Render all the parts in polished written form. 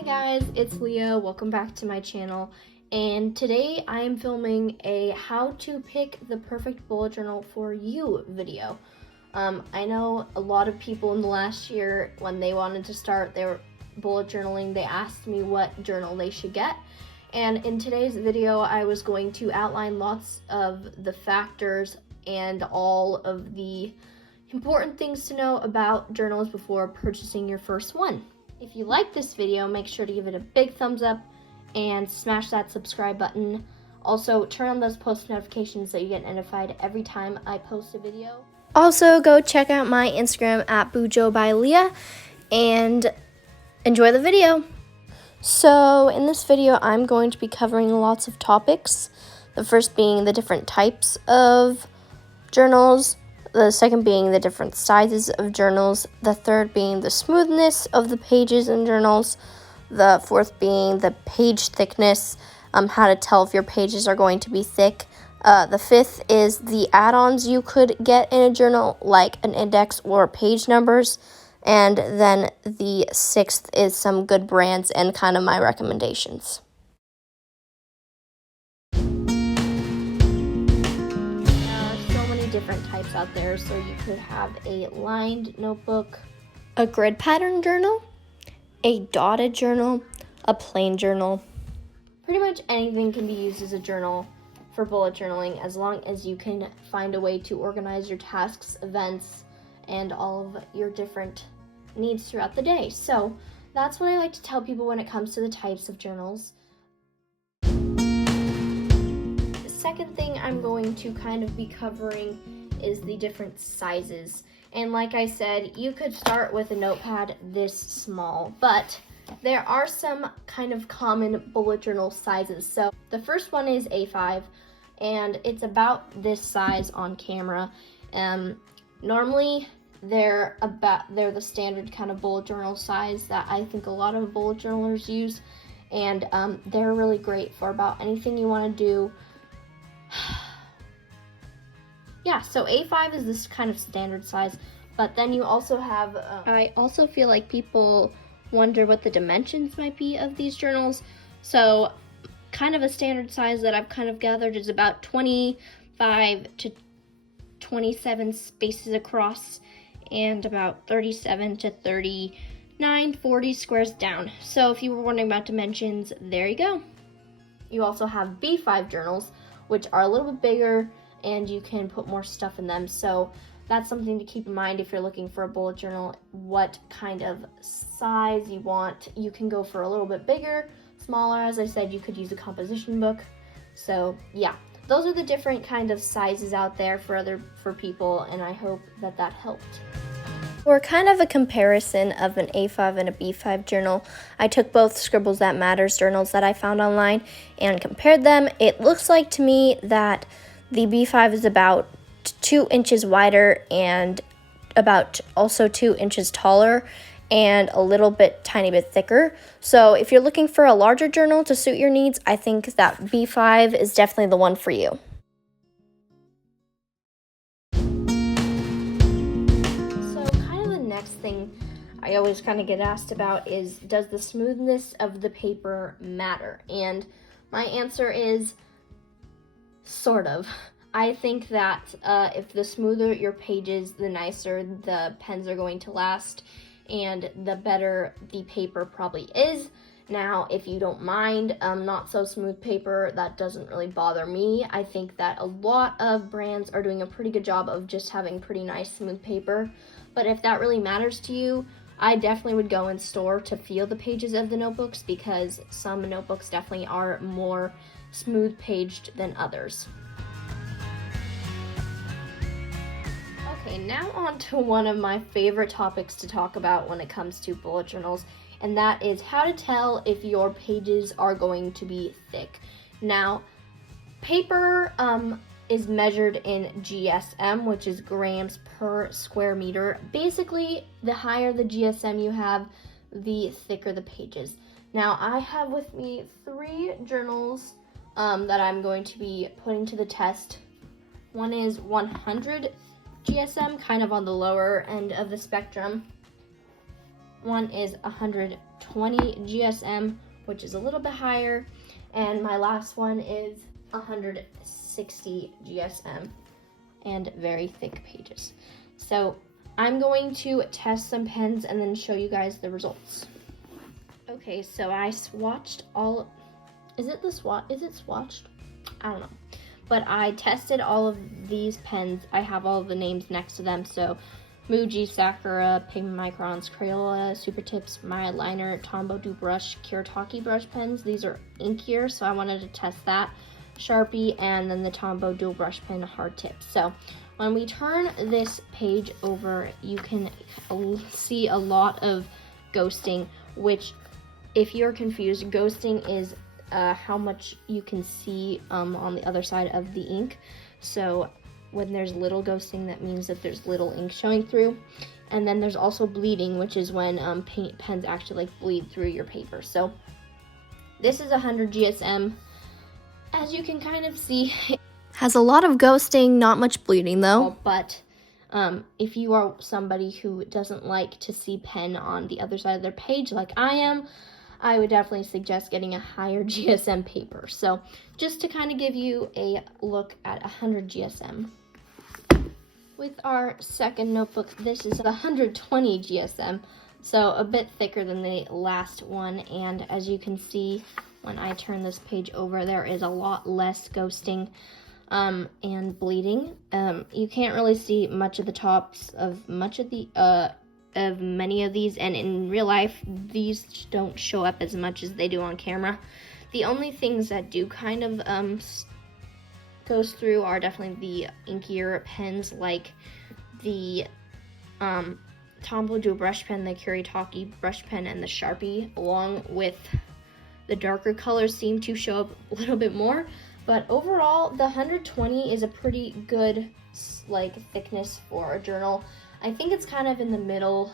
Hi guys, it's Leah. Welcome back to my channel. And today I am filming a how to pick the perfect bullet journal for you video. I know a lot of people in the last year, when they wanted to start their bullet journaling, they asked me what journal they should get. And in today's video, I was going to outline lots of the factors and all of the important things to know about journals before purchasing your first one. If you like this video, make sure to give it a big thumbs up and smash that subscribe button. Also, turn on those post notifications so you get notified every time I post a video. Also, go check out my Instagram at Bujo by Leah and enjoy the video. So in this video, I'm going to be covering lots of topics. The first being the different types of journals. The second being the different sizes of journals. The third being the smoothness of the pages in journals. The fourth being the page thickness, how to tell if your pages are going to be thick. The fifth is the add-ons you could get in a journal, like an index or page numbers. And then the sixth is some good brands and kind of my recommendations. Different types out there, so you could have a lined notebook, a grid pattern journal, a dotted journal, a plain journal. Pretty much anything can be used as a journal for bullet journaling, as long as you can find a way to organize your tasks, events, and all of your different needs throughout the day. So that's what I like to tell people when it comes to the types of journals. Second thing I'm going to kind of be covering is the different sizes. And like I said, you could start with a notepad this small, but there are some kind of common bullet journal sizes. So the first one is A5, and it's about this size on camera. Normally they're the standard kind of bullet journal size that I think a lot of bullet journalers use, and they're really great for about anything you want to do. Yeah, so A5 is this kind of standard size, but then you also have, I also feel like people wonder what the dimensions might be of these journals. So kind of a standard size that I've kind of gathered is about 25 to 27 spaces across and about 37 to 39, 40 squares down. So if you were wondering about dimensions, there you go. You also have B5 journals, which are a little bit bigger and you can put more stuff in them. So that's something to keep in mind if you're looking for a bullet journal, what kind of size you want. You can go for a little bit bigger, smaller. As I said, you could use a composition book. So yeah, those are the different kind of sizes out there for people, and I hope that helped. For kind of a comparison of an A5 and a B5 journal, I took both Scribbles That Matters journals that I found online and compared them. It looks like to me that the B5 is about 2 inches wider and about also 2 inches taller and a little bit, tiny bit thicker. So if you're looking for a larger journal to suit your needs, I think that B5 is definitely the one for you. Next thing I always kind of get asked about is, does the smoothness of the paper matter? And my answer is sort of. I think that if the smoother your pages, the nicer the pens are going to last and the better the paper probably is. Now, if you don't mind not so smooth paper, that doesn't really bother me. I think that a lot of brands are doing a pretty good job of just having pretty nice smooth paper. But if that really matters to you, I definitely would go in store to feel the pages of the notebooks, because some notebooks definitely are more smooth paged than others. Okay, now on to one of my favorite topics to talk about when it comes to bullet journals, and that is how to tell if your pages are going to be thick. Now, paper is measured in GSM, which is grams per square meter. Basically, the higher the GSM you have, the thicker the pages. Now, I have with me 3 journals that I'm going to be putting to the test. One is 100 GSM, kind of on the lower end of the spectrum. one is 120 GSM, which is a little bit higher. And my last one is 160 GSM and very thick pages. So I'm going to test some pens and then show you guys the results. Okay, so I swatched all, is it swatched? I don't know. But I tested all of these pens. I have all of the names next to them. So Muji, Sakura, Pigment Microns, Crayola, Super Tips, My Liner, Tombow Do Brush, Kuretake brush pens. These are inkier, so I wanted to test that. Sharpie, and then the Tombow Dual Brush Pen Hard Tips. So when we turn this page over, you can see a lot of ghosting, which, if you're confused, ghosting is how much you can see on the other side of the ink. So when there's little ghosting, that means that there's little ink showing through. And then there's also bleeding, which is when pens actually like bleed through your paper. So this is 100 GSM. As you can kind of see, it has a lot of ghosting, not much bleeding though. But if you are somebody who doesn't like to see pen on the other side of their page like I am, I would definitely suggest getting a higher GSM paper. So just to kind of give you a look at 100 GSM. With our second notebook, this is 120 GSM, so a bit thicker than the last one. And as you can see, when I turn this page over, there is a lot less ghosting and bleeding. You can't really see much of the tops of many of these, and in real life, these don't show up as much as they do on camera. The only things that do kind of goes through are definitely the inkier pens, like the Tombow Dual Brush Pen, the Kuretake brush pen, and the Sharpie, along with the darker colors seem to show up a little bit more. But overall, the 120 is a pretty good like thickness for a journal. I think it's kind of in the middle.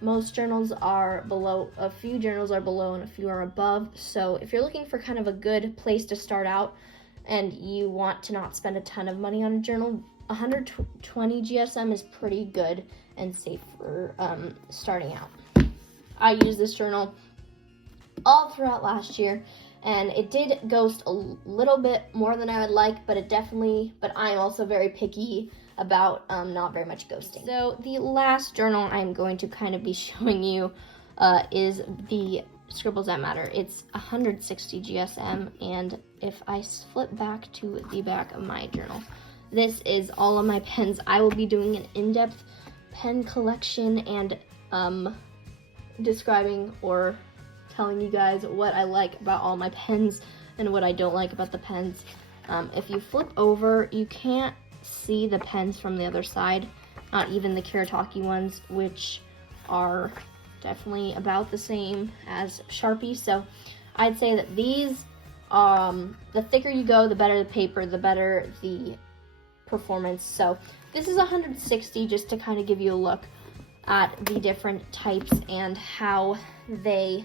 Most journals are below, a few journals are below and a few are above. So if you're looking for kind of a good place to start out and you want to not spend a ton of money on a journal, 120 GSM is pretty good and safe for starting out. I used this journal all throughout last year, and it did ghost a little bit more than I would like, but I'm also very picky about not very much ghosting. So the last journal I'm going to kind of be showing you is the Scribbles That Matter. It's 160 GSM, and if I flip back to the back of my journal, this is all of my pens. I will be doing an in-depth pen collection and describing or telling you guys what I like about all my pens and what I don't like about the pens. If you flip over, you can't see the pens from the other side, not even the Kuretake ones, which are definitely about the same as Sharpie. So I'd say that these, the thicker you go, the better the paper, the better the performance. So this is 160, just to kind of give you a look at the different types and how they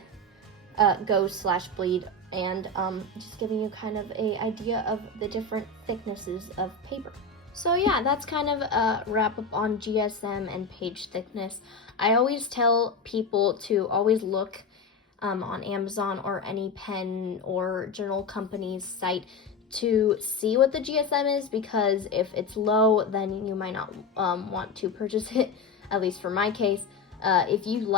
go/bleed, and just giving you kind of an idea of the different thicknesses of paper. So yeah, that's kind of a wrap up on GSM and page thickness. I always tell people to always look on Amazon or any pen or journal company's site to see what the GSM is, because if it's low, then you might not want to purchase it, at least for my case. If you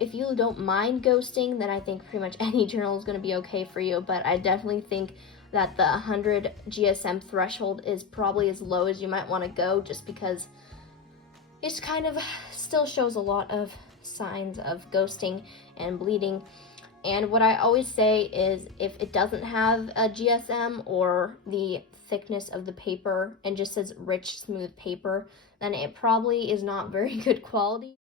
if you don't mind ghosting, then I think pretty much any journal is going to be okay for you. But I definitely think that the 100 GSM threshold is probably as low as you might want to go, just because it kind of still shows a lot of signs of ghosting and bleeding. And what I always say is, if it doesn't have a GSM or the thickness of the paper and just says rich, smooth paper, then it probably is not very good quality.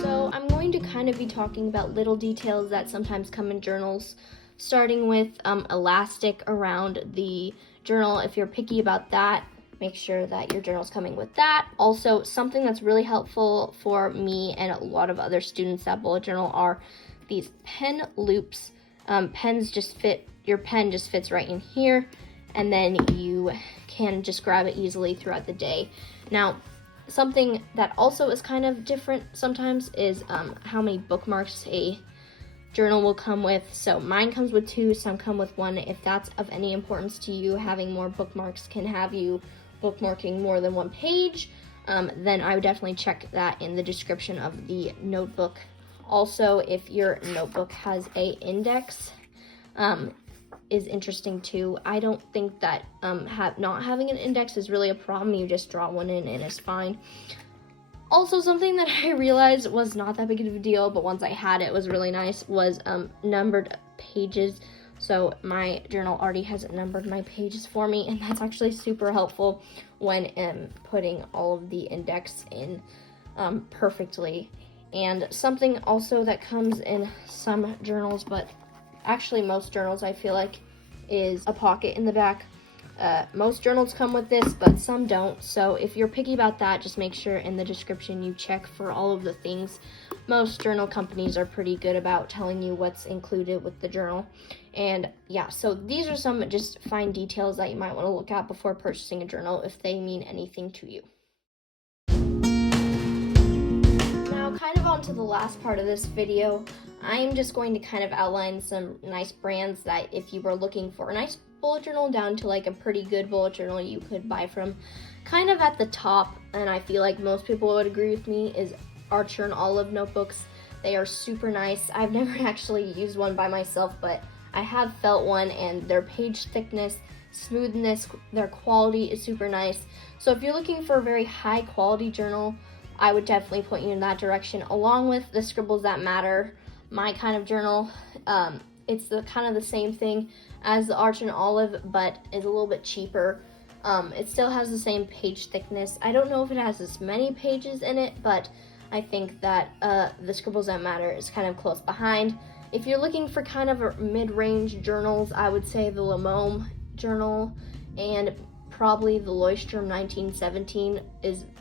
So I'm going to kind of be talking about little details that sometimes come in journals, starting with elastic around the journal. If you're picky about that, make sure that your journal's coming with that. Also, something that's really helpful for me and a lot of other students that bullet journal are these pen loops. Your pen just fits right in here, and then you can just grab it easily throughout the day. Now, something that also is kind of different sometimes is how many bookmarks a journal will come with. So mine comes with 2, some come with 1. If that's of any importance to you, having more bookmarks can have you bookmarking more than 1 page, then I would definitely check that in the description of the notebook. Also, if your notebook has a index, is interesting too. I don't think that not having an index is really a problem. You just draw one in and it's fine. Also, something that I realized was not that big of a deal, but once I had it, was really nice, was numbered pages. So my journal already has numbered my pages for me, and that's actually super helpful when putting all of the index in perfectly. And something also that comes in some journals, but actually most journals I feel like, is a pocket in the back. Most journals come with this, but some don't. So if you're picky about that, just make sure in the description you check for all of the things. Most journal companies are pretty good about telling you what's included with the journal. And yeah, so these are some just fine details that you might want to look at before purchasing a journal if they mean anything to you. Now, kind of on to the last part of this video, I'm just going to kind of outline some nice brands that if you were looking for a nice bullet journal down to like a pretty good bullet journal you could buy from. Kind of at the top, and I feel like most people would agree with me, is Archer and Olive notebooks. They are super nice. I've never actually used one by myself, but I have felt one, and their page thickness, smoothness, their quality is super nice. So if you're looking for a very high quality journal, I would definitely point you in that direction, along with the Scribbles That Matter, my kind of journal. It's the kind of the same thing as the Arch and Olive, but is a little bit cheaper. It still has the same page thickness. I don't know if it has as many pages in it, but I think that the Scribbles That Matter is kind of close behind. If you're looking for kind of a mid-range journals, I would say the Lemome journal and probably the Leuchtturm 1917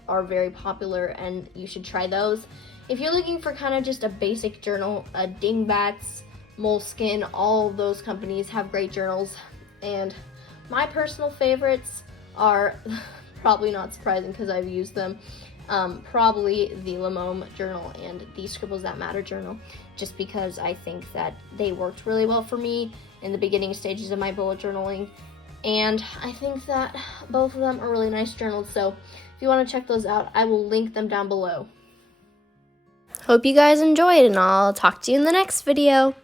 are very popular, and you should try those. If you're looking for kind of just a basic journal, Dingbats, Moleskine, all of those companies have great journals, and my personal favorites are, probably not surprising because I've used them, probably the Lemome journal and the Scribbles That Matter journal, just because I think that they worked really well for me in the beginning stages of my bullet journaling, and I think that both of them are really nice journals. So if you want to check those out, I will link them down below. Hope you guys enjoyed, and I'll talk to you in the next video.